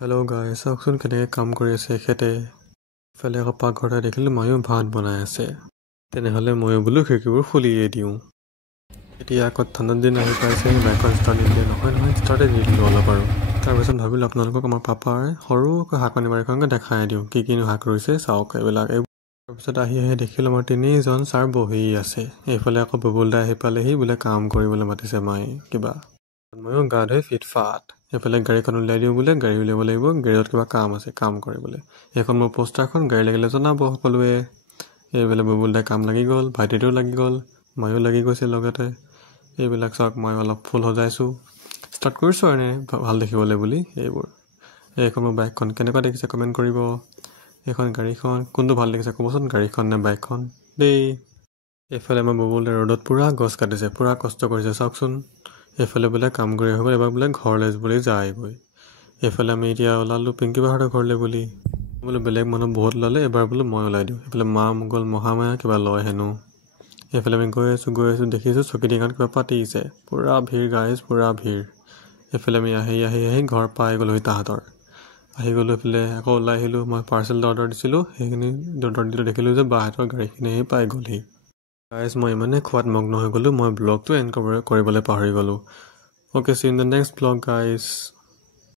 Hello' গাইছ, চাওকচোন কেনেকৈ কাম কৰি আছে এখেতে। ইফালে আকৌ পাকঘৰতে দেখিলোঁ মায়ো ভাত বনাই আছে। তেনেহ'লে ময়ো বোলো খিৰিকীবোৰ খুলিয়ে দিওঁ। এতিয়া আকৌ ঠাণ্ডা দিন আহি পাইছে, বাইকখন ষ্টাৰ্ট নিদিয়ে। নহয় ষ্টাৰ্টে নিদিলোঁ অলপ আৰু। তাৰপিছত ভাবিলোঁ আপোনালোকক আমাৰ পাপাৰ সৰুকৈ শাকনি বাৰীখনকে দেখাই দিওঁ, কিনো শাক ৰুইছে চাওক এইবিলাক। তাৰপিছত আহি দেখিলোঁ আমাৰ তিনিজন ছাৰ বহি আছে। এইফালে আকৌ বুবুল দা আহি পালেহি, বোলে কাম কৰিবলৈ মাতিছে মায়ে কিবা। ময়ো গা ধুই ফিটফাট। এইফালে গাড়ীখন উলিয়াই দিওঁ, বোলে গাড়ী উলিয়াব লাগিব, গাড়ীত কিবা কাম আছে, কাম কৰিবলৈ। এইখন মোৰ পোষ্টাৰখন, গাড়ী লাগিলে জনাব সকলোৱে। এইফালে বুবুল দাই কাম লাগি গ'ল, ভাইটিটোও লাগি গ'ল, মায়ো লাগি গৈছে লগতে। এইবিলাক চাওক, মই অলপ ফুল সজাইছোঁ, ষ্টাৰ্ট কৰিছোঁ আৰু এনে ভাল দেখিবলৈ বুলি এইবোৰ। এইখন মোৰ বাইকখন কেনেকুৱা দেখিছে কমেণ্ট কৰিব। এইখন গাড়ীখন কোনটো ভাল দেখিছে ক'বচোন, গাড়ীখন নে বাইকখন দেই। এইফালে আমাৰ বুবুল দাই ৰ'দত পূৰা গছ কাটিছে, পূৰা কষ্ট কৰিছে চাওকচোন। এইফালে বোলে কাম কৰি আহিব, এবাৰ বোলে ঘৰলৈ বুলি যায়গৈ। এইফালে আমি এতিয়া ওলালোঁ পিংকি বাহঁতৰ ঘৰলৈ বুলি। বোলো বেলেগ মানুহ বহুত ওলালে, এবাৰ বোলো মই ওলাই দিওঁ। এইফালে মা গ'ল মহামায়া কিবা লয় হেনো। এইফালে আমি গৈ আছোঁ দেখিছোঁ চকী টিঙত কিবা পাতিছে, পূৰা ভিৰ গাইজ, পূৰা ভিৰ। এইফালে আমি আহি ঘৰ পাই গ'লোহি তাহাঁতৰ। আহি গ'লোঁ এইফালে আকৌ ওলাই আহিলোঁ। মই পাৰ্চেল অৰ্ডাৰ দিছিলোঁ, সেইখিনি অৰ্ডাৰ দিলোঁ, দেখিলোঁ যে বাহঁতৰ গাড়ীখিনি আহি পাই গ'লহি। গাইজ মই ইমানেই খোৱাত মগ্ন হৈ গ'লোঁ, মই ব্লগটো এণ্ড কৰিবলৈ পাহৰি গ'লোঁ। Okay, see you in the next vlog, guys.